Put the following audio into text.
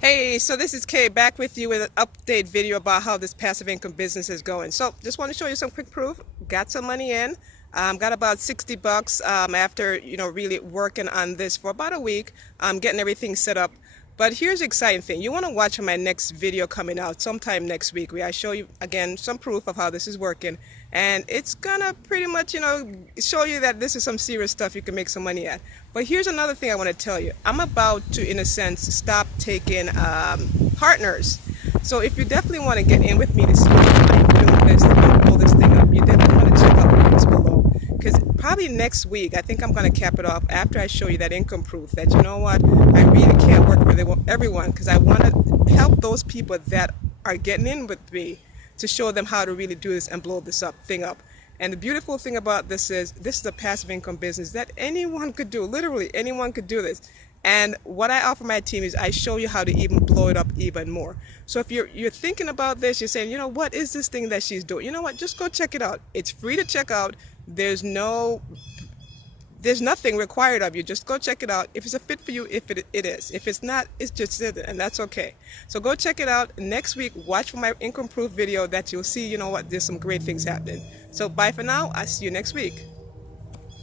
Hey, so this is Kay back with you with an update video about how this passive income business is going. So just want to show you some quick proof. Got some money in. Got about 60 bucks after really working on this for about a week. Getting everything set up. But here's the exciting thing. You want to watch my next video coming out sometime next week where I show you again some proof of how this is working. And it's gonna pretty much, show you that this is some serious stuff you can make some money at. But here's another thing I want to tell you. I'm about to, in a sense, stop taking partners. So if you definitely want to get in with me to see how I'm doing this, to pull this thing up, you definitely want to check out the links below. Because probably next week, I think I'm going to cap it off after I show you that income proof that, you know what, I really can't work with everyone because I want to help those people that are getting in with me to show them how to really do this and blow this thing up. And the beautiful thing about this is a passive income business that anyone could do. Literally, anyone could do this. And what I offer my team is I show you how to even blow it up even more. So if you're thinking about this, you're saying, what is this thing that she's doing? You know what? Just go check it out. It's free to check out. There's nothing required of you. Just go check it out. If it's a fit for you, if it is. If it's not, it's just it, and that's okay. So go check it out. Next week, watch for my income proof video that you'll see, there's some great things happening. So bye for now. I'll see you next week.